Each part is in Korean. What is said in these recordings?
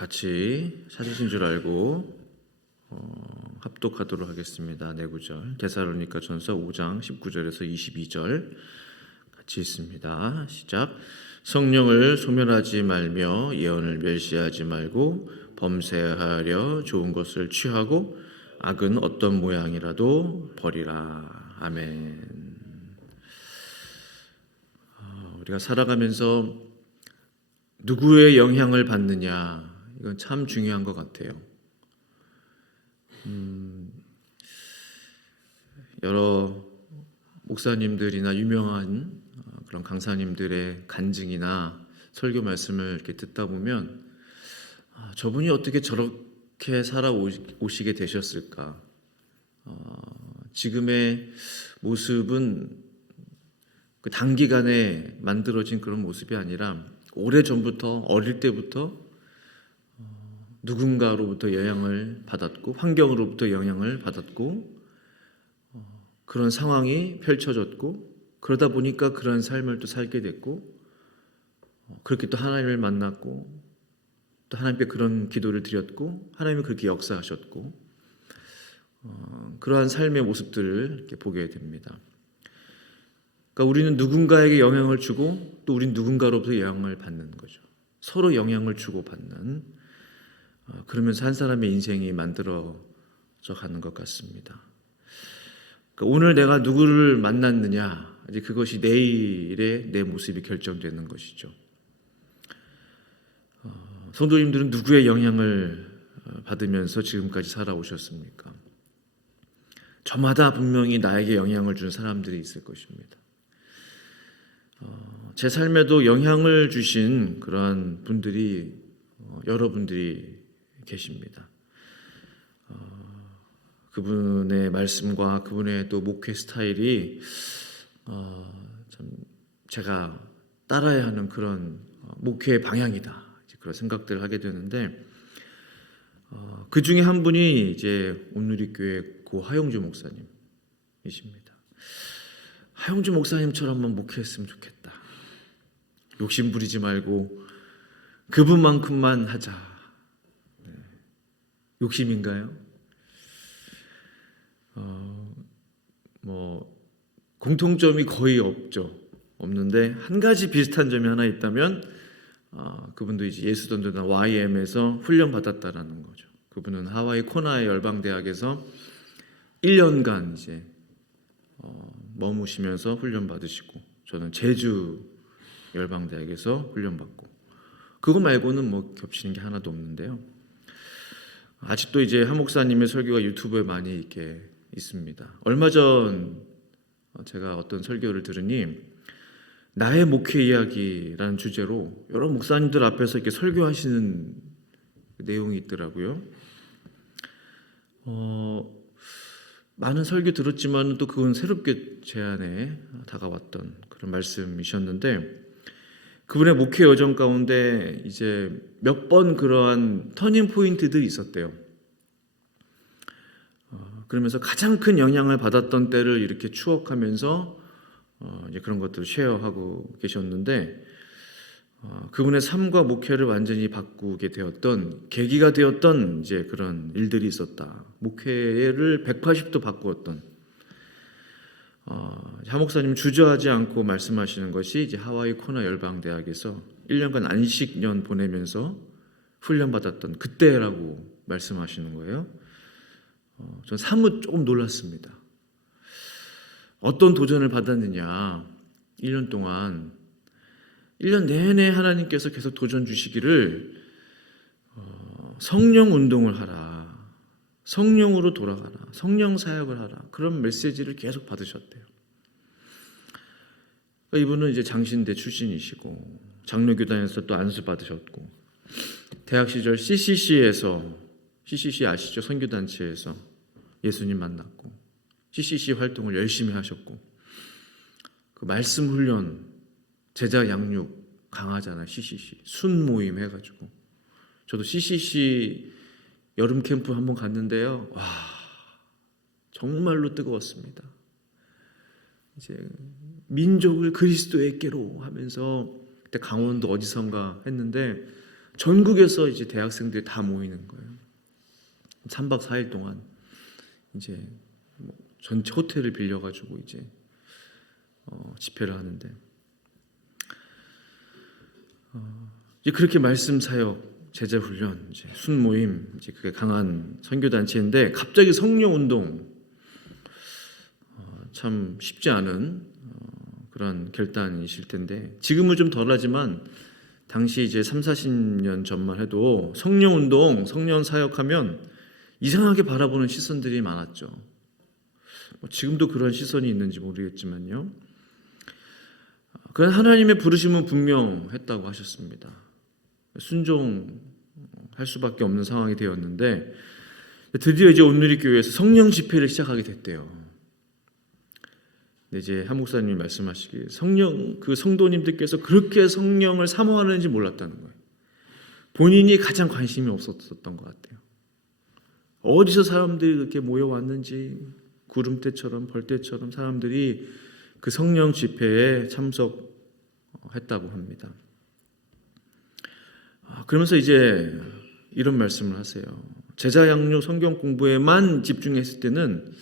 같이 찾으신 줄 알고 합독하도록 하겠습니다. 네 구절 데살로니가전서 5장 19절에서 22절 같이 있습니다. 시작. 성령을 소멸하지 말며 예언을 멸시하지 말고 범죄하려 좋은 것을 취하고 악은 어떤 모양이라도 버리라. 아멘. 우리가 살아가면서 누구의 영향을 받느냐, 이건 참 중요한 것 같아요. 여러 목사님들이나 유명한 그런 강사님들의 간증이나 설교 말씀을 이렇게 듣다 보면 저분이 어떻게 저렇게 살아오시게 되셨을까? 지금의 모습은 그 단기간에 만들어진 그런 모습이 아니라 오래전부터 어릴 때부터 누군가로부터 영향을 받았고 환경으로부터 영향을 받았고 그런 상황이 펼쳐졌고 그러다 보니까 그런 삶을 또 살게 됐고 그렇게 또 하나님을 만났고 또 하나님께 그런 기도를 드렸고 하나님이 그렇게 역사하셨고 그러한 삶의 모습들을 이렇게 보게 됩니다. 그러니까 우리는 누군가에게 영향을 주고 또 우리는 누군가로부터 영향을 받는 거죠. 서로 영향을 주고받는 그러면서 한 사람의 인생이 만들어져 가는 것 같습니다. 그러니까 오늘 내가 누구를 만났느냐 이제 그것이 내일의 내 모습이 결정되는 것이죠. 성도님들은 누구의 영향을 받으면서 지금까지 살아오셨습니까? 저마다 분명히 나에게 영향을 준 사람들이 있을 것입니다. 제 삶에도 영향을 주신 그러한 분들이 여러분들이 계십니다. 그분의 말씀과 그분의 또 목회 스타일이 참 제가 따라야 하는 그런 목회의 방향이다. 그런 생각들을 하게 되는데 그 중에 한 분이 이제 온누리교회 고 하용주 목사님이십니다. 하용주 목사님처럼만 목회했으면 좋겠다. 욕심 부리지 말고 그분만큼만 하자. 욕심인가요? 공통점이 거의 없는데 한 가지 비슷한 점이 하나 있다면 그분도 이제 예수던전단 YM에서 훈련 받았다라는 거죠. 그분은 하와이 코나의 열방대학에서 1년간 이제 머무시면서 훈련 받으시고 저는 제주 열방대학에서 훈련 받고 그거 말고는 뭐 겹치는 게 하나도 없는데요. 아직도 이제 한 목사님의 설교가 유튜브에 많이 이렇게 있습니다. 얼마 전 제가 어떤 설교를 들으니 나의 목회 이야기라는 주제로 여러 목사님들 앞에서 이렇게 설교하시는 내용이 있더라고요. 많은 설교 들었지만 또 그건 새롭게 제 안에 다가왔던 그런 말씀이셨는데 그분의 목회 여정 가운데 이제 몇 번 그러한 터닝 포인트들이 있었대요. 그러면서 가장 큰 영향을 받았던 때를 이렇게 추억하면서 이제 그런 것들을 쉐어하고 계셨는데 그분의 삶과 목회를 완전히 바꾸게 되었던 계기가 되었던 이제 그런 일들이 있었다. 목회를 180도 바꾸었던 하 목사님 주저하지 않고 말씀하시는 것이 이제 하와이 코나 열방대학에서 1년간 안식년 보내면서 훈련받았던 그때라고 말씀하시는 거예요. 전 사뭇 조금 놀랐습니다. 어떤 도전을 받았느냐 1년 동안 1년 내내 하나님께서 계속 도전 주시기를 성령 운동을 하라. 성령으로 돌아가라. 성령 사역을 하라. 그런 메시지를 계속 받으셨대요. 그러니까 이분은 이제 장신대 출신이시고 장로교단에서 또 안수 받으셨고 대학 시절 CCC 아시죠? 선교단체에서 예수님 만났고 CCC 활동을 열심히 하셨고 그 말씀 훈련 제자 양육 강하잖아요. CCC 순 모임 해가지고 저도 CCC 여름 캠프 한번 갔는데요. 와 정말로 뜨거웠습니다. 이제 민족을 그리스도에게로 하면서 그때 강원도 어디선가 했는데 전국에서 이제 대학생들이 다 모이는 거예요. 3박 4일 동안 이제 전체 호텔을 빌려가지고 이제 집회를 하는데 이제 그렇게 말씀 사역, 제자 훈련, 이제 순 모임, 이제 그게 강한 선교 단체인데 갑자기 성령 운동 참 쉽지 않은 그런 결단이실 텐데 지금은 좀 덜하지만 당시 이제 30-40년 전만 해도 성령 운동, 성령 사역하면 이상하게 바라보는 시선들이 많았죠. 지금도 그런 시선이 있는지 모르겠지만요. 그런 하나님의 부르심은 분명했다고 하셨습니다. 순종할 수밖에 없는 상황이 되었는데 드디어 이제 온누리교회에서 성령 집회를 시작하게 됐대요. 근데 이제 한 목사님이 말씀하시기에 그 성도님들께서 그렇게 성령을 사모하는지 몰랐다는 거예요. 본인이 가장 관심이 없었던 것 같아요. 어디서 사람들이 그렇게 모여왔는지 구름대처럼 벌떼처럼 사람들이 그 성령 집회에 참석했다고 합니다. 그러면서 이제 이런 말씀을 하세요. 제자 양육 성경 공부에만 집중했을 때는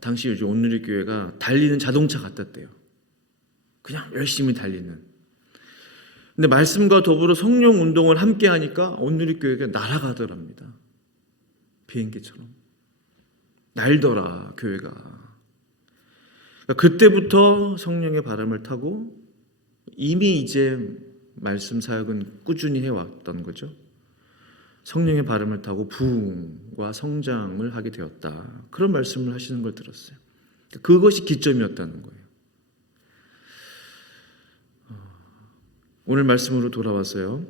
당시 이제 온누리교회가 달리는 자동차 같았대요. 그냥 열심히 달리는. 근데 말씀과 더불어 성령 운동을 함께 하니까 온누리교회가 날아가더랍니다. 비행기처럼. 날더라 교회가. 그러니까 그때부터 성령의 바람을 타고 이미 이제 말씀 사역은 꾸준히 해왔던 거죠. 성령의 바람을 타고 부흥과 성장을 하게 되었다. 그런 말씀을 하시는 걸 들었어요. 그것이 기점이었다는 거예요. 오늘 말씀으로 돌아와서요.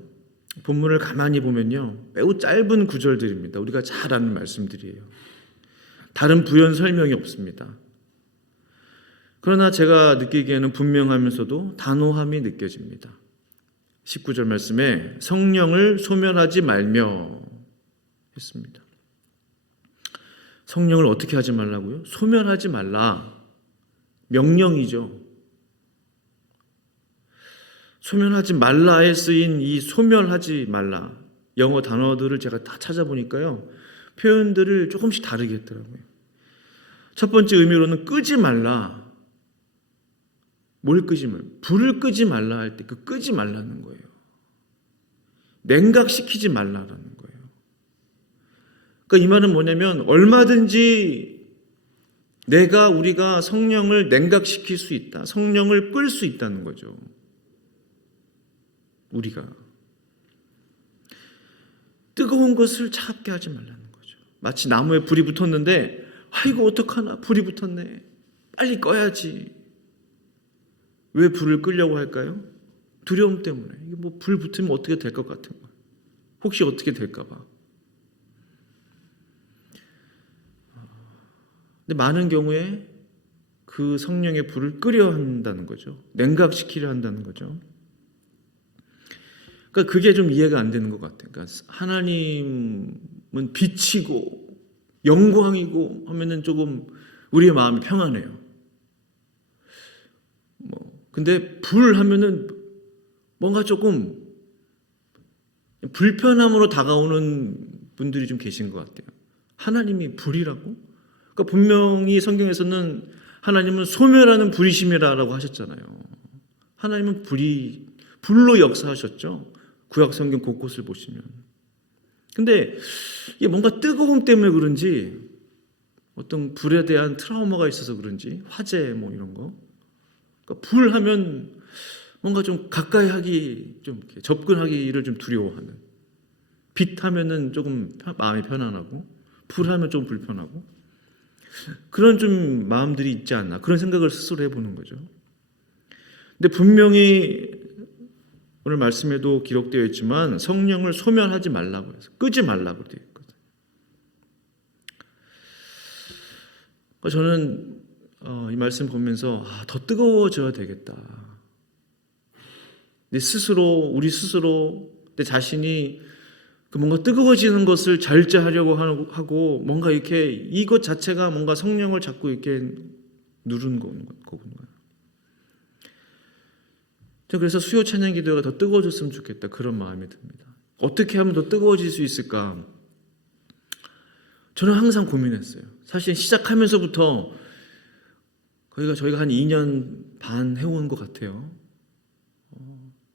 본문을 가만히 보면요. 매우 짧은 구절들입니다. 우리가 잘 아는 말씀들이에요. 다른 부연 설명이 없습니다. 그러나 제가 느끼기에는 분명하면서도 단호함이 느껴집니다. 19절 말씀에 성령을 소멸하지 말며 했습니다. 성령을 어떻게 하지 말라고요? 소멸하지 말라. 명령이죠. 소멸하지 말라에 쓰인 이 소멸하지 말라. 영어 단어들을 제가 다 찾아보니까요. 표현들을 조금씩 다르게 했더라고요. 첫 번째 의미로는 끄지 말라. 뭘 끄지 말라? 불을 끄지 말라 할 때 그 끄지 말라는 거예요. 냉각시키지 말라라는 거예요. 그러니까 이 말은 뭐냐면 얼마든지 우리가 성령을 냉각시킬 수 있다. 성령을 끌 수 있다는 거죠. 우리가. 뜨거운 것을 차갑게 하지 말라는 거죠. 마치 나무에 불이 붙었는데 아이고 어떡하나 불이 붙었네. 빨리 꺼야지. 왜 불을 끄려고 할까요? 두려움 때문에. 이게 뭐 불 붙으면 어떻게 될 것 같은 거예요. 혹시 어떻게 될까 봐. 근데 많은 경우에 그 성령의 불을 끄려 한다는 거죠. 냉각시키려 한다는 거죠. 그러니까 그게 좀 이해가 안 되는 것 같아요. 그러니까 하나님은 빛이고 영광이고 하면은 조금 우리의 마음이 평안해요. 근데 불 하면은 뭔가 조금 불편함으로 다가오는 분들이 좀 계신 것 같아요. 하나님이 불이라고? 그러니까 분명히 성경에서는 하나님은 소멸하는 불이심이라고 하셨잖아요. 하나님은 불로 역사하셨죠. 구약 성경 곳곳을 보시면. 근데 이게 뭔가 뜨거움 때문에 그런지 어떤 불에 대한 트라우마가 있어서 그런지 화재 뭐 이런 거. 그러니까 불 하면 뭔가 좀 가까이 하기, 좀 접근하기를 좀 두려워하는. 빛 하면은 조금 마음이 편안하고, 불 하면 좀 불편하고, 그런 좀 마음들이 있지 않나, 그런 생각을 스스로 해보는 거죠. 근데 분명히 오늘 말씀에도 기록되어 있지만 성령을 소멸하지 말라고 해서 끄지 말라고 되어 있거든요. 저는 이 말씀 보면서 더 뜨거워져야 되겠다. 우리 스스로 내 자신이 그 뭔가 뜨거워지는 것을 절제하려고 하고 뭔가 이렇게 이것 자체가 뭔가 성령을 자꾸 이렇게 누르는 거구나. 그래서 수요 찬양 기도가 더 뜨거워졌으면 좋겠다. 그런 마음이 듭니다. 어떻게 하면 더 뜨거워질 수 있을까? 저는 항상 고민했어요. 사실 시작하면서부터 저희가 한 2년 반 해온 것 같아요.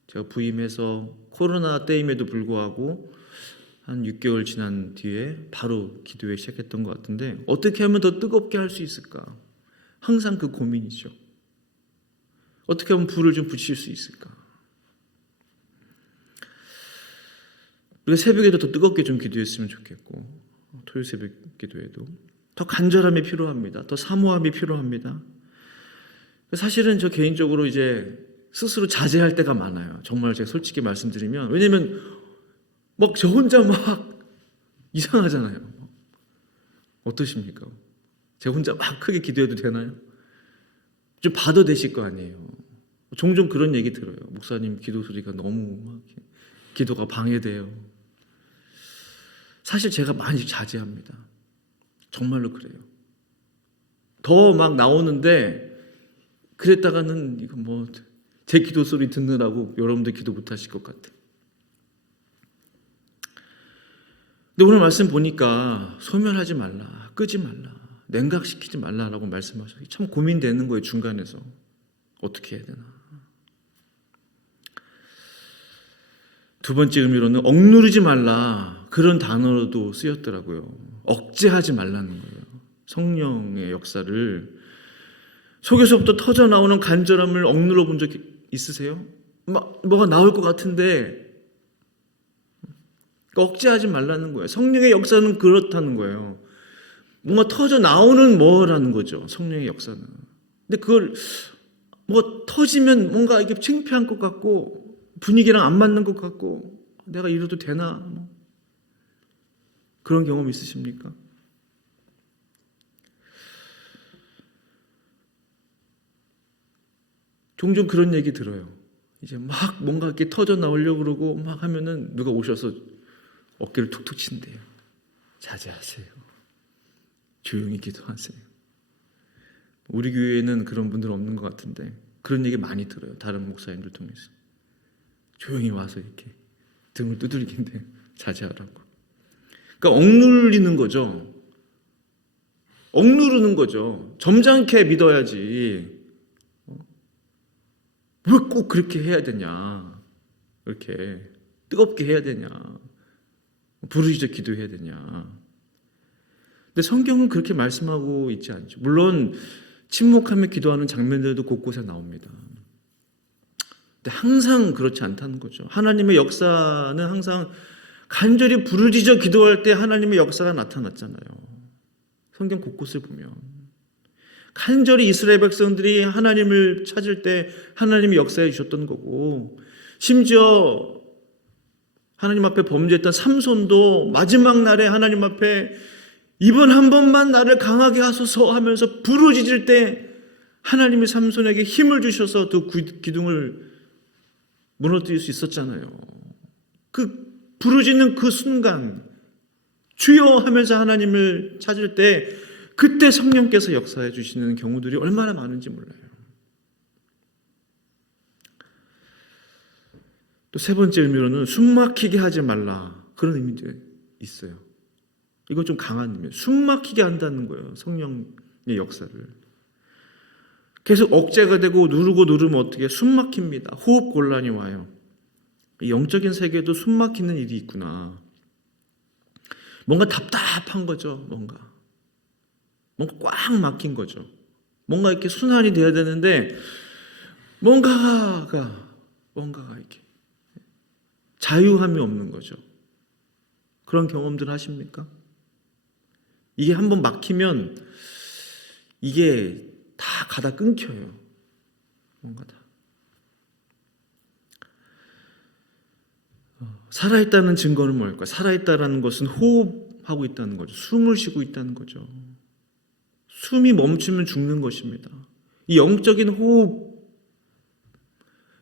제가 부임해서 코로나 때임에도 불구하고 한 6개월 지난 뒤에 바로 기도회 시작했던 것 같은데 어떻게 하면 더 뜨겁게 할 수 있을까? 항상 그 고민이죠. 어떻게 하면 불을 좀 붙일 수 있을까? 우리가 새벽에도 더 뜨겁게 좀 기도했으면 좋겠고 토요일 새벽 기도에도 더 간절함이 필요합니다. 더 사모함이 필요합니다. 사실은 저 개인적으로 이제 스스로 자제할 때가 많아요. 정말 제가 솔직히 말씀드리면 왜냐면 막 저 혼자 막 이상하잖아요. 어떠십니까? 제가 혼자 막 크게 기도해도 되나요? 좀 봐도 되실 거 아니에요. 종종 그런 얘기 들어요. 목사님 기도 소리가 너무 막 기도가 방해돼요. 사실 제가 많이 자제합니다. 정말로 그래요. 더 막 나오는데 그랬다가는 이거 뭐 제 기도 소리 듣느라고 여러분들 기도 못 하실 것 같아요. 근데 오늘 말씀 보니까 소멸하지 말라, 끄지 말라, 냉각시키지 말라라고 말씀하셔서 참 고민되는 거예요. 중간에서 어떻게 해야 되나. 두 번째 의미로는 억누르지 말라 그런 단어로도 쓰였더라고요. 억제하지 말라는 거예요. 성령의 역사를 속에서부터 터져 나오는 간절함을 억눌러 본 적 있으세요? 뭐가 나올 것 같은데 억제하지 말라는 거예요. 성령의 역사는 그렇다는 거예요. 뭔가 터져 나오는 뭐라는 거죠. 성령의 역사는. 근데 그걸 뭐 터지면 뭔가 이게 창피한 것 같고 분위기랑 안 맞는 것 같고 내가 이래도 되나? 그런 경험 있으십니까? 종종 그런 얘기 들어요. 이제 막 뭔가 이렇게 터져 나오려고 그러고 막 하면은 누가 오셔서 어깨를 툭툭 친대요. 자제하세요. 조용히 기도하세요. 우리 교회에는 그런 분들 없는 것 같은데 그런 얘기 많이 들어요. 다른 목사님들 통해서. 조용히 와서 이렇게 등을 두들긴대요. 자제하라고. 그러니까 억누르는 거죠. 억누르는 거죠. 점잖게 믿어야지. 왜 꼭 그렇게 해야 되냐? 이렇게 뜨겁게 해야 되냐? 부르짖어 기도해야 되냐? 근데 성경은 그렇게 말씀하고 있지 않죠. 물론 침묵하며 기도하는 장면들도 곳곳에 나옵니다. 근데 항상 그렇지 않다는 거죠. 하나님의 역사는 항상 간절히 부르짖어 기도할 때 하나님의 역사가 나타났잖아요. 성경 곳곳을 보면 간절히 이스라엘 백성들이 하나님을 찾을 때 하나님이 역사해 주셨던 거고 심지어 하나님 앞에 범죄했던 삼손도 마지막 날에 하나님 앞에 이번 한 번만 나를 강하게 하소서 하면서 부르짖을 때 하나님이 삼손에게 힘을 주셔서 그 기둥을 무너뜨릴 수 있었잖아요. 그 부르짖는 그 순간 주여 하면서 하나님을 찾을 때 그때 성령께서 역사해 주시는 경우들이 얼마나 많은지 몰라요. 또 세 번째 의미로는 숨막히게 하지 말라 그런 의미도 있어요. 이건 좀 강한 의미예요. 숨막히게 한다는 거예요. 성령의 역사를. 계속 억제가 되고 누르고 누르면 어떻게 숨막힙니다. 호흡 곤란이 와요. 영적인 세계에도 숨막히는 일이 있구나. 뭔가 답답한 거죠. 뭔가 꽉 막힌 거죠. 뭔가 이렇게 순환이 돼야 되는데 뭔가가 이렇게 자유함이 없는 거죠. 그런 경험들 하십니까? 이게 한번 막히면 이게 다 가다 끊겨요. 뭔가 다. 살아있다는 증거는 뭘까요? 살아있다는 것은 호흡하고 있다는 거죠. 숨을 쉬고 있다는 거죠. 숨이 멈추면 죽는 것입니다. 이 영적인 호흡,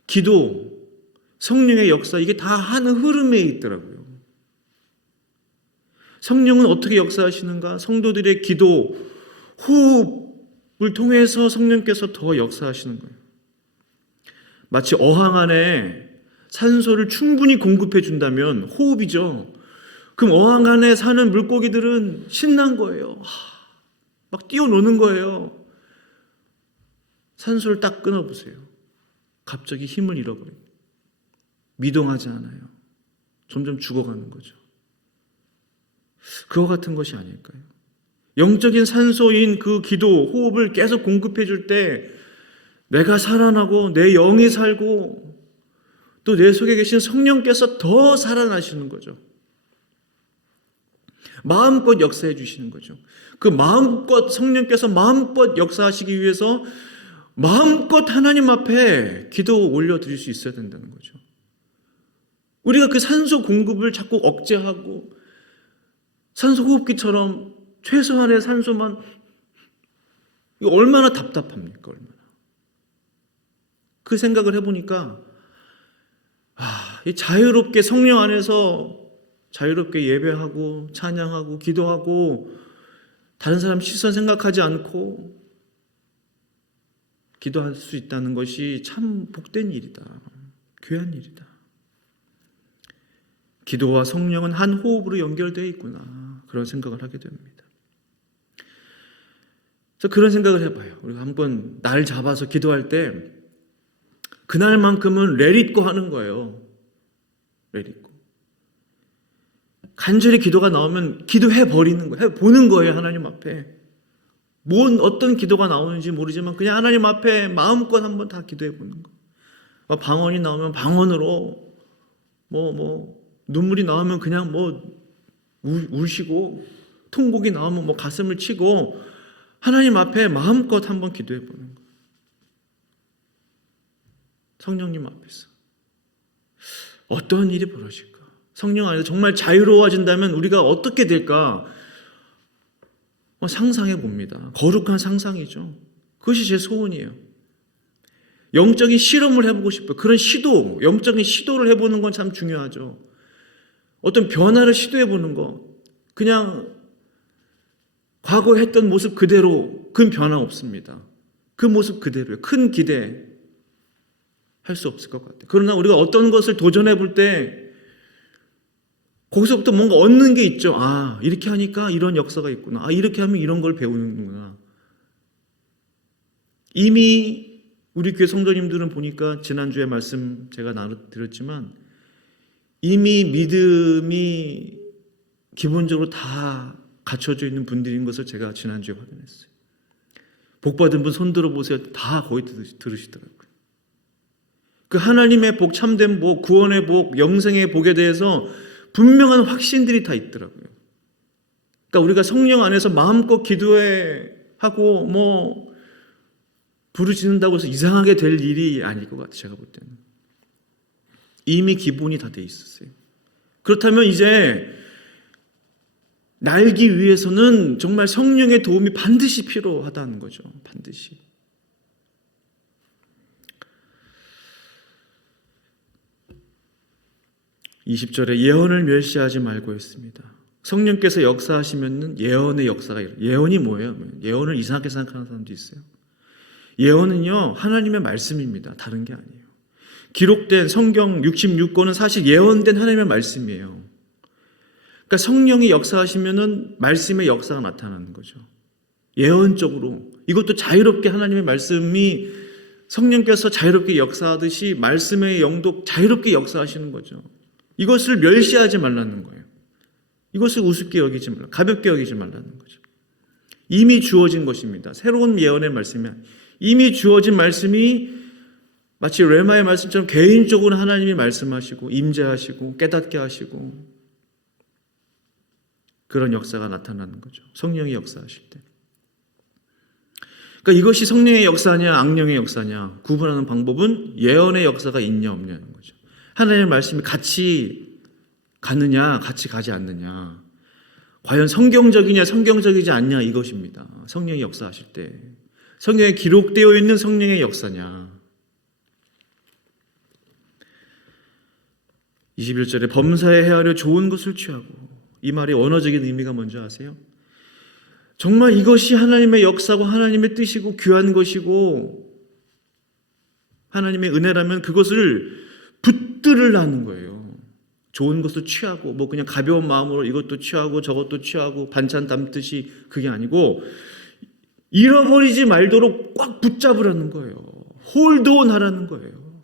기도, 성령의 역사 이게 다 하는 흐름에 있더라고요. 성령은 어떻게 역사하시는가? 성도들의 기도, 호흡을 통해서 성령께서 더 역사하시는 거예요. 마치 어항 안에 산소를 충분히 공급해 준다면 호흡이죠. 그럼 어항 안에 사는 물고기들은 신난 거예요. 막 뛰어노는 거예요. 산소를 딱 끊어보세요. 갑자기 힘을 잃어버려요. 미동하지 않아요. 점점 죽어가는 거죠. 그와 같은 것이 아닐까요? 영적인 산소인 그 기도, 호흡을 계속 공급해 줄 때 내가 살아나고 내 영이 살고 또 내 속에 계신 성령께서 더 살아나시는 거죠. 마음껏 역사해 주시는 거죠. 그 마음껏 성령께서 마음껏 역사하시기 위해서 마음껏 하나님 앞에 기도 올려드릴 수 있어야 된다는 거죠. 우리가 그 산소 공급을 자꾸 억제하고 산소 호흡기처럼 최소한의 산소만, 이거 얼마나 답답합니까? 얼마나. 그 생각을 해보니까 이 자유롭게 성령 안에서 자유롭게 예배하고 찬양하고 기도하고 다른 사람 시선 생각하지 않고 기도할 수 있다는 것이 참 복된 일이다. 귀한 일이다. 기도와 성령은 한 호흡으로 연결되어 있구나. 그런 생각을 하게 됩니다. 그래서 그런 생각을 해봐요. 우리가 한번 날 잡아서 기도할 때 그날만큼은 let it go 하는 거예요. let it go. 간절히 기도가 나오면 기도해버리는 거예요. 해보는 거예요. 하나님 앞에. 어떤 기도가 나오는지 모르지만 그냥 하나님 앞에 마음껏 한번 다 기도해보는 거. 방언이 나오면 방언으로 눈물이 나오면 그냥 우시고 통곡이 나오면 가슴을 치고 하나님 앞에 마음껏 한번 기도해보는 거예요. 성령님 앞에서 어떤 일이 벌어질까? 성령 안에서 정말 자유로워진다면 우리가 어떻게 될까? 상상해 봅니다. 거룩한 상상이죠. 그것이 제 소원이에요. 영적인 실험을 해보고 싶어요. 그런 시도, 영적인 시도를 해보는 건 참 중요하죠. 어떤 변화를 시도해보는 거, 그냥 과거에 했던 모습 그대로, 그 변화 없습니다. 그 모습 그대로예요. 큰 기대 할 수 없을 것 같아요. 그러나 우리가 어떤 것을 도전해 볼 때 거기서부터 뭔가 얻는 게 있죠. 이렇게 하니까 이런 역사가 있구나. 이렇게 하면 이런 걸 배우는구나. 이미 우리 교회 성도님들은 보니까 지난주에 말씀 제가 나눠드렸지만 이미 믿음이 기본적으로 다 갖춰져 있는 분들인 것을 제가 지난주에 확인했어요. 복받은 분 손 들어보세요. 다 거의 들으시더라고요. 그 하나님의 복, 참된 복, 구원의 복, 영생의 복에 대해서 분명한 확신들이 다 있더라고요. 그러니까 우리가 성령 안에서 마음껏 기도하고 부르짖는다고 해서 이상하게 될 일이 아닐 것 같아요. 제가 볼 때는. 이미 기본이 다 돼 있었어요. 그렇다면 이제 날기 위해서는 정말 성령의 도움이 반드시 필요하다는 거죠. 반드시. (20절에) 예언을 멸시하지 말고 했습니다. 성령께서 역사하시면 예언의 역사가 일어나요. 예언이 뭐예요? 예언을 이상하게 생각하는 사람도 있어요. 예언은요 하나님의 말씀입니다. 다른 게 아니에요. 기록된 성경 66권은 사실 예언된 하나님의 말씀이에요. 그러니까 성령이 역사하시면은 말씀의 역사가 나타나는 거죠. 예언적으로. 이것도 자유롭게 하나님의 말씀이 성령께서 자유롭게 역사하듯이 말씀의 영도 자유롭게 역사하시는 거죠. 이것을 멸시하지 말라는 거예요. 이것을 우습게 여기지 말라, 가볍게 여기지 말라는 거죠. 이미 주어진 것입니다. 새로운 예언의 말씀이 이미 주어진 말씀이 마치 레마의 말씀처럼 개인적으로 하나님이 말씀하시고 임재하시고 깨닫게 하시고 그런 역사가 나타나는 거죠. 성령이 역사하실 때. 그러니까 이것이 성령의 역사냐 악령의 역사냐 구분하는 방법은 예언의 역사가 있냐 없냐는 거죠. 하나님의 말씀이 같이 가느냐 같이 가지 않느냐, 과연 성경적이냐 성경적이지 않냐 이것입니다. 성령이 역사하실 때 성경에 기록되어 있는 성령의 역사냐. 21절에 범사에 헤아려 좋은 것을 취하고, 이 말의 언어적인 의미가 뭔지 아세요? 정말 이것이 하나님의 역사고 하나님의 뜻이고 귀한 것이고 하나님의 은혜라면 그것을 붙들으려는 거예요. 좋은 것을 취하고 뭐 그냥 가벼운 마음으로 이것도 취하고 저것도 취하고 반찬 담듯이 그게 아니고 잃어버리지 말도록 꽉 붙잡으라는 거예요. 홀드온 하라는 거예요.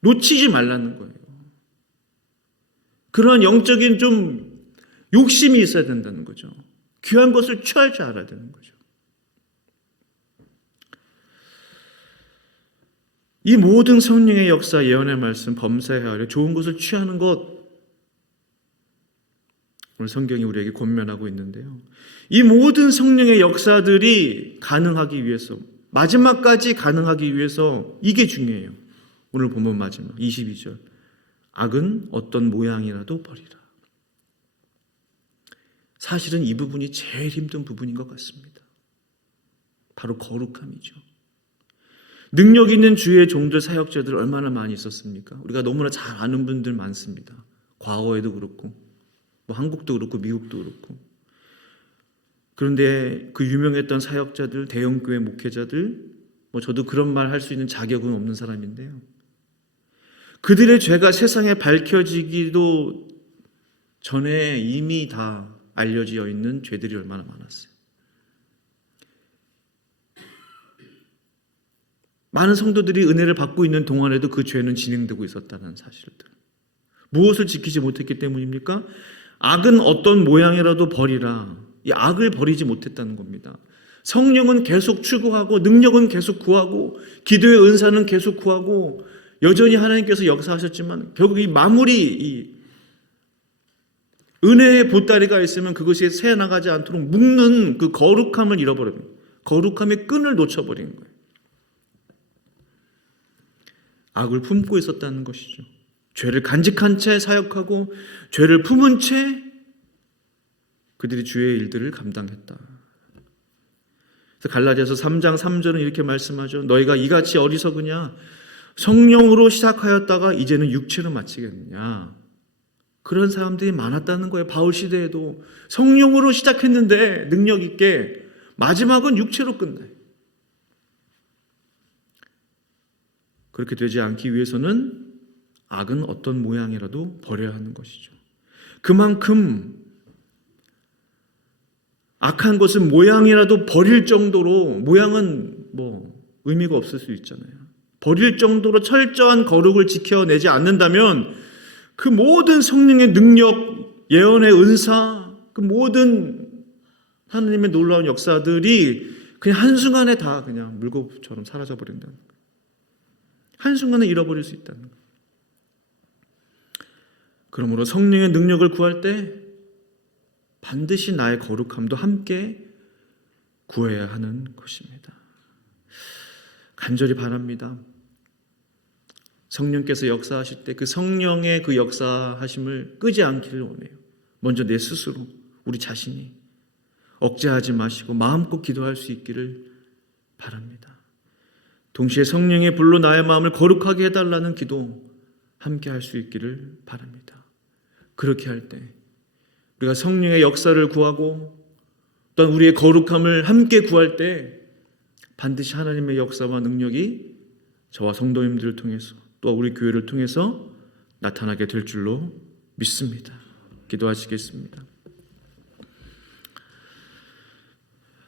놓치지 말라는 거예요. 그런 영적인 좀 욕심이 있어야 된다는 거죠. 귀한 것을 취할 줄 알아야 되는 거죠. 이 모든 성령의 역사, 예언의 말씀, 범사의 헤아려 좋은 것을 취하는 것, 오늘 성경이 우리에게 권면하고 있는데요. 이 모든 성령의 역사들이 가능하기 위해서, 마지막까지 가능하기 위해서 이게 중요해요. 오늘 본문 마지막 22절. 악은 어떤 모양이라도 버리라. 사실은 이 부분이 제일 힘든 부분인 것 같습니다. 바로 거룩함이죠. 능력 있는 주의 종들, 사역자들 얼마나 많이 있었습니까? 우리가 너무나 잘 아는 분들 많습니다. 과거에도 그렇고 뭐 한국도 그렇고 미국도 그렇고. 그런데 그 유명했던 사역자들, 대형교회 목회자들, 뭐 저도 그런 말 할 수 있는 자격은 없는 사람인데요. 그들의 죄가 세상에 밝혀지기도 전에 이미 다 알려져 있는 죄들이 얼마나 많았어요. 많은 성도들이 은혜를 받고 있는 동안에도 그 죄는 진행되고 있었다는 사실들. 무엇을 지키지 못했기 때문입니까? 악은 어떤 모양이라도 버리라. 이 악을 버리지 못했다는 겁니다. 성령은 계속 추구하고 능력은 계속 구하고 기도의 은사는 계속 구하고 여전히 하나님께서 역사하셨지만 결국 이 마무리, 이 은혜의 보따리가 있으면 그것이 새어나가지 않도록 묶는 그 거룩함을 잃어버립니다. 거룩함의 끈을 놓쳐버린 거예요. 악을 품고 있었다는 것이죠. 죄를 간직한 채 사역하고 죄를 품은 채 그들이 주의 일들을 감당했다. 그래서 갈라디아서 3장 3절은 이렇게 말씀하죠. 너희가 이같이 어리석으냐? 성령으로 시작하였다가 이제는 육체로 마치겠느냐? 그런 사람들이 많았다는 거예요. 바울 시대에도 성령으로 시작했는데 능력 있게 마지막은 육체로 끝나요. 그렇게 되지 않기 위해서는 악은 어떤 모양이라도 버려야 하는 것이죠. 그만큼 악한 것은 모양이라도 버릴 정도로, 모양은 뭐 의미가 없을 수 있잖아요. 버릴 정도로 철저한 거룩을 지켜내지 않는다면 그 모든 성령의 능력, 예언의 은사, 그 모든 하나님의 놀라운 역사들이 그냥 한순간에 다 그냥 물고기처럼 사라져버린다는 거예요. 한순간에 잃어버릴 수 있다는 거예요. 그러므로 성령의 능력을 구할 때 반드시 나의 거룩함도 함께 구해야 하는 것입니다. 간절히 바랍니다. 성령께서 역사하실 때 그 성령의 그 역사하심을 끄지 않기를 원해요. 먼저 내 스스로, 우리 자신이 억제하지 마시고 마음껏 기도할 수 있기를 바랍니다. 동시에 성령의 불로 나의 마음을 거룩하게 해달라는 기도 함께 할 수 있기를 바랍니다. 그렇게 할 때 우리가 성령의 역사를 구하고 또한 우리의 거룩함을 함께 구할 때 반드시 하나님의 역사와 능력이 저와 성도님들을 통해서 또 우리 교회를 통해서 나타나게 될 줄로 믿습니다. 기도하시겠습니다.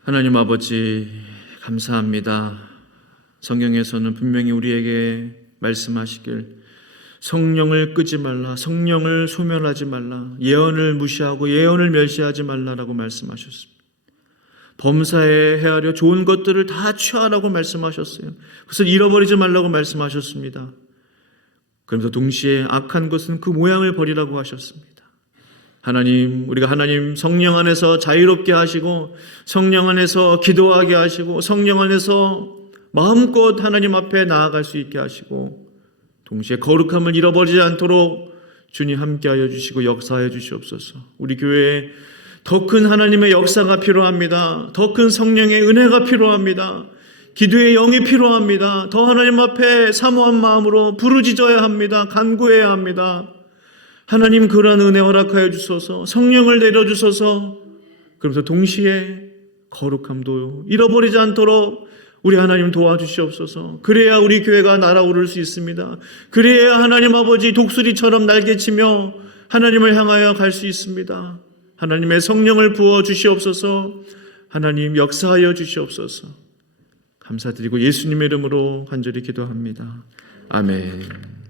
하나님 아버지 감사합니다. 성경에서는 분명히 우리에게 말씀하시길 성령을 끄지 말라, 성령을 소멸하지 말라, 예언을 무시하고 예언을 멸시하지 말라라고 말씀하셨습니다. 범사에 헤아려 좋은 것들을 다 취하라고 말씀하셨어요. 그것을 잃어버리지 말라고 말씀하셨습니다. 그러면서 동시에 악한 것은 그 모양을 버리라고 하셨습니다. 하나님, 우리가 하나님 성령 안에서 자유롭게 하시고 성령 안에서 기도하게 하시고 성령 안에서 마음껏 하나님 앞에 나아갈 수 있게 하시고 동시에 거룩함을 잃어버리지 않도록 주님 함께하여 주시고 역사하여 주시옵소서. 우리 교회에 더 큰 하나님의 역사가 필요합니다. 더 큰 성령의 은혜가 필요합니다. 기도의 영이 필요합니다. 더 하나님 앞에 사모한 마음으로 부르짖어야 합니다. 간구해야 합니다. 하나님 그러한 은혜 허락하여 주소서. 성령을 내려주소서. 그러면서 동시에 거룩함도 잃어버리지 않도록 우리 하나님 도와주시옵소서. 그래야 우리 교회가 날아오를 수 있습니다. 그래야 하나님 아버지 독수리처럼 날개치며 하나님을 향하여 갈 수 있습니다. 하나님의 성령을 부어 주시옵소서. 하나님 역사하여 주시옵소서. 감사드리고 예수님의 이름으로 간절히 기도합니다. 아멘.